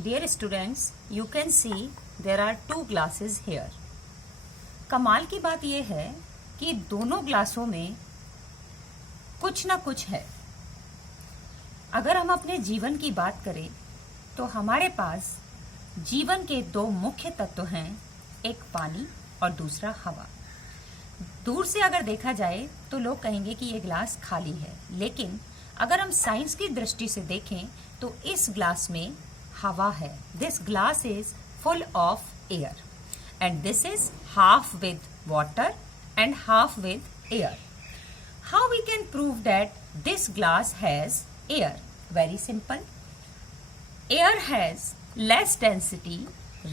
Dear students, you can see there are two glasses here. कमाल की बात यह है कि दोनों ग्लासों में कुछ ना कुछ है. अगर हम अपने जीवन की बात करें तो हमारे पास जीवन के दो मुख्य तत्व हैं, एक पानी और दूसरा हवा. दूर से अगर देखा जाए तो लोग कहेंगे कि ये ग्लास खाली है, लेकिन अगर हम साइंस की दृष्टि से देखें तो इस ग्लास में हवा है. This glass is full of air and this is half with water and half with air. How we can prove that this glass has air? Very simple. Air has less density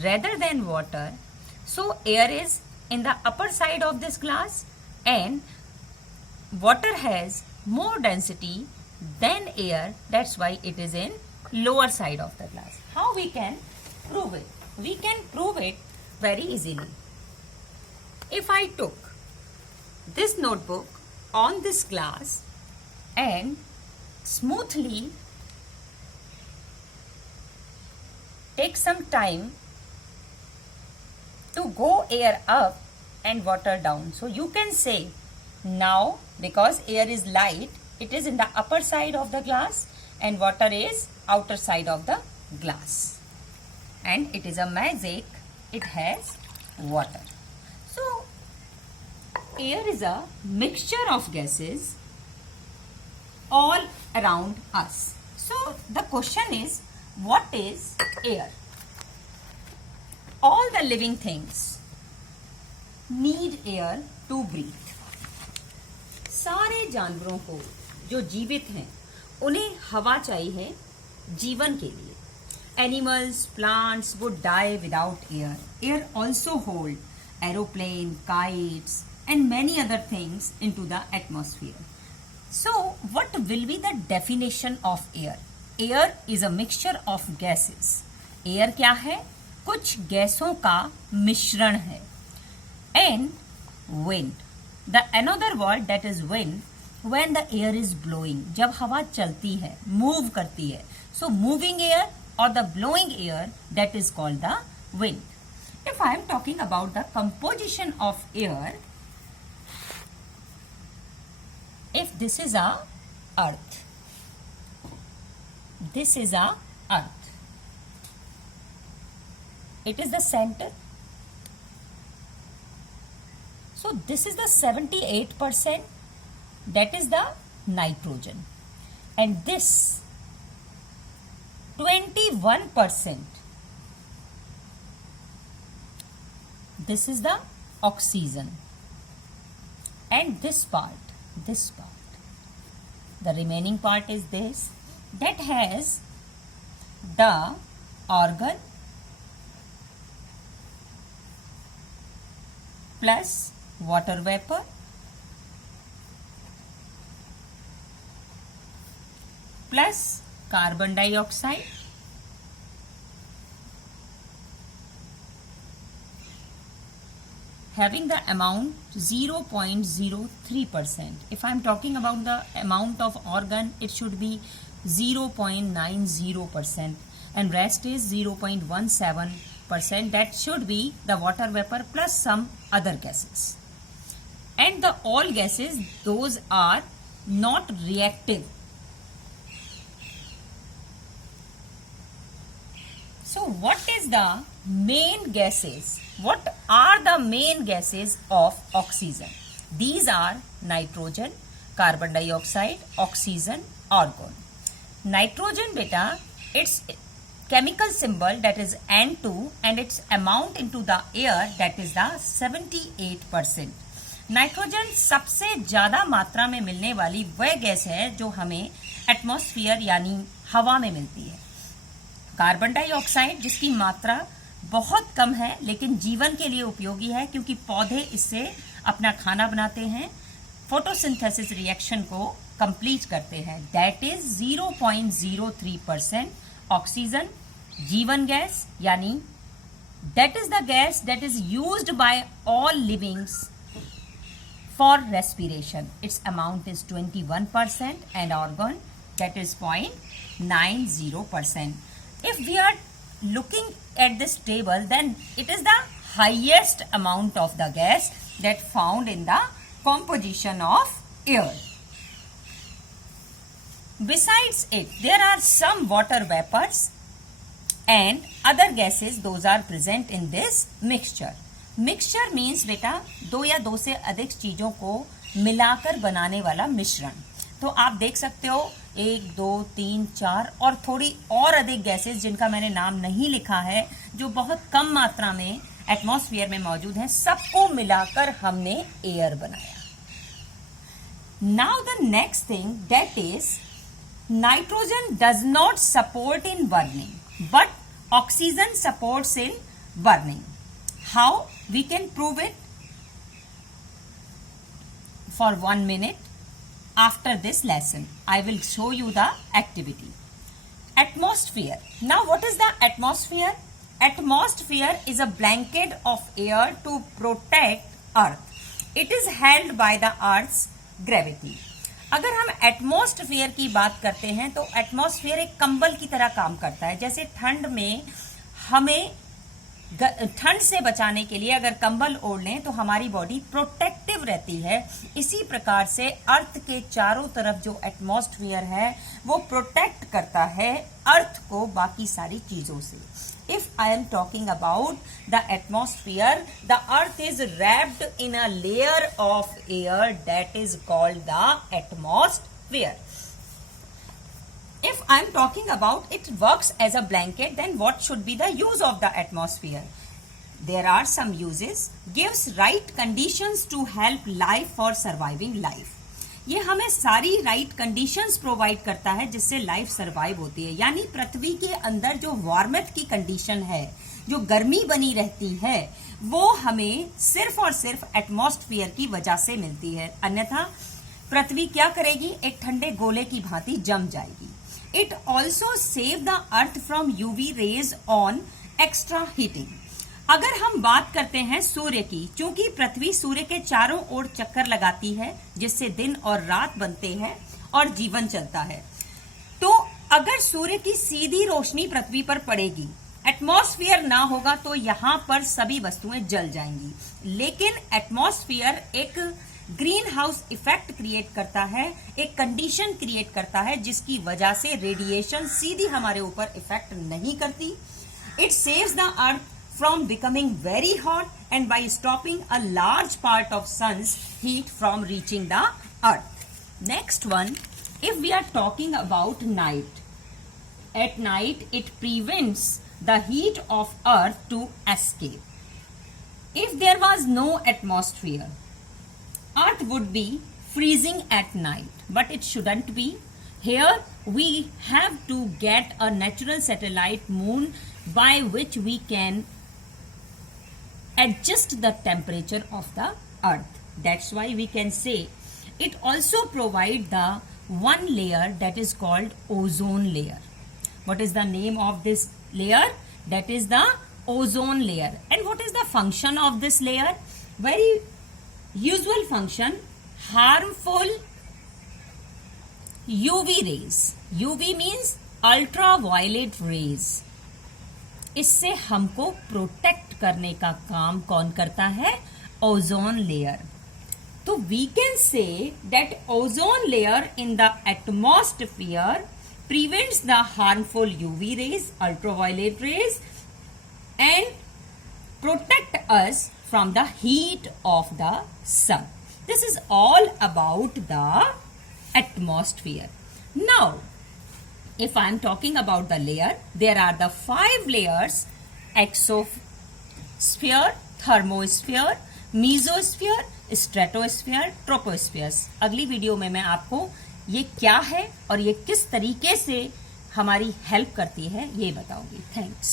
rather than water, so air is in the upper side of this glass and water has more density than air, that's why it is in lower side of the glass. How we can prove it? We can prove it very easily. If I took this notebook on this glass and smoothly take some time to go air up and water down. So you can say now, because air is light, it is in the upper side of the glass and water is outer side of the glass. And it is a magic. It has water. So, air is a mixture of gases all around us. So, the question is, what is air? All the living things need air to breathe. सारे जानवरों को जो जीवित हैं, उन्हें हवा चाहिए जीवन के लिए. Animals, plants would die without air. Air also hold aeroplane, kites and many other things into the atmosphere. So, what will be the definition of air? Air is a mixture of gases. Air क्या है? कुछ गैसों का मिश्रण है. And wind. The another word that is wind, when the air is blowing. जब हवा चलती है, move करती है. So, moving air or the blowing air, that is called the wind. If I am talking about the composition of air, if this is a earth, this is a earth, it is the center. So this is the 78%, that is the nitrogen, and this 21%, this is the oxygen, and this part, the remaining part is this, that has the organ plus water vapor plus carbon dioxide having the amount 0.03%. If I am talking about the amount of organ, it should be 0.90% and rest is 0.17%. That should be the water vapor plus some other gases. And the all gases, those are not reactive. So what is the main gases? What are the main gases of oxygen? These are nitrogen, carbon dioxide, oxygen, argon. Nitrogen beta, its chemical symbol that is N2 and its amount into the air, that is the 78%. Nitrogen सबसे ज्यादा मात्रा में मिलने वाली वह gas है जो हमें एटमॉस्फेयर यानी हवा में मिलती है. कार्बन डाइऑक्साइड जिसकी मात्रा बहुत कम है लेकिन जीवन के लिए उपयोगी है क्योंकि पौधे इससे अपना खाना बनाते हैं, फोटोसिंथेसिस रिएक्शन को कंप्लीट करते हैं. That is 0.03%. ऑक्सीजन जीवन गैस यानी that is the gas that is used by all livings for respiration. Its amount is 21% and argon that is 0.90%. If we are looking at this table, then it is the highest amount of the gas that found in the composition of air. Besides it, there are some water vapors and other gases, those are present in this mixture. Mixture means बेटा दो या दो से अधिक चीजों को मिलाकर बनाने वाला मिश्रण. तो आप देख सकते हो 1, 2, 3, 4 और थोड़ी और अधिक गैसेस जिनका मैंने नाम नहीं लिखा है, जो बहुत कम मात्रा में एटमॉस्फेयर में मौजूद हैं, सबको मिलाकर हमने एयर बनाया. Now the next thing that is nitrogen does not support in burning but oxygen supports in burning. How we can prove it? For 1 minute. After this lesson, I will show you the activity. Atmosphere. Now, what is the atmosphere? Atmosphere is a blanket of air to protect Earth. It is held by the Earth's gravity. अगर हम atmosphere की बात करते हैं तो atmosphere एक कंबल की तरह काम करता है. जैसे ठंड में हमें ठंड से बचाने के लिए अगर कंबल ओढ़ लें तो हमारी बॉडी प्रोटेक्टिव रहती है, इसी प्रकार से अर्थ के चारों तरफ जो एटमॉस्फेयर है वो प्रोटेक्ट करता है अर्थ को बाकी सारी चीजों से. If I am talking about the atmosphere, the earth is wrapped in a layer of air that is called the atmosphere. If I am talking about it works as a blanket, then what should be the use of the atmosphere? There are some uses. Gives right conditions to help life for surviving life. ये हमें सारी right conditions provide करता है जिससे life survive होती है. यानी पृथ्वी के अंदर जो वार्मथ की कंडीशन है, जो गर्मी बनी रहती है, वो हमें सिर्फ और सिर्फ एटमॉस्फेयर की वजह से मिलती है. अन्यथा पृथ्वी क्या करेगी? एक ठंडे गोले की भांति जम जाएगी. It also save the earth from UV rays on extra heating. अगर हम बात करते हैं सूर्य की, चूंकि पृथ्वी सूर्य के चारों ओर चक्कर लगाती है जिससे दिन और रात बनते हैं और जीवन चलता है, तो अगर सूर्य की सीधी रोशनी पृथ्वी पर पड़ेगी, एटमॉस्फेयर ना होगा तो यहां पर सभी वस्तुएं जल जाएंगी. लेकिन एटमॉस्फेयर एक ग्रीन हाउस इफेक्ट क्रिएट करता है, एक कंडीशन क्रिएट करता है जिसकी वजह से रेडिएशन सीधी हमारे ऊपर इफेक्ट नहीं करती. It saves the earth from becoming very hot and by stopping a large part of sun's heat from reaching the earth. Next one, if we are talking about night, at night it prevents the heat of earth to escape. If there was no atmosphere, Earth would be freezing at night, but it shouldn't be. Here we have to get a natural satellite moon by which we can adjust the temperature of the Earth. That's why we can say it also provides the one layer that is called ozone layer. What is the name of this layer? That is the ozone layer. And what is the function of this layer? Very usual function, harmful UV rays. UV means ultraviolet rays. इससे हमको protect करने का काम कौन करता है? Ozone layer. तो we can say that ozone layer in the atmosphere prevents the harmful UV rays, ultraviolet rays, and protect us from the heat of the sun. This is all about the atmosphere. Now, if I am talking about the layer, there are the 5 layers: exosphere, thermosphere, mesosphere, stratosphere, troposphere. अगली video में मैं आपको ये क्या है और ये किस तरीके से हमारी हेल्प करती है ये बताऊंगी. थैंक्स.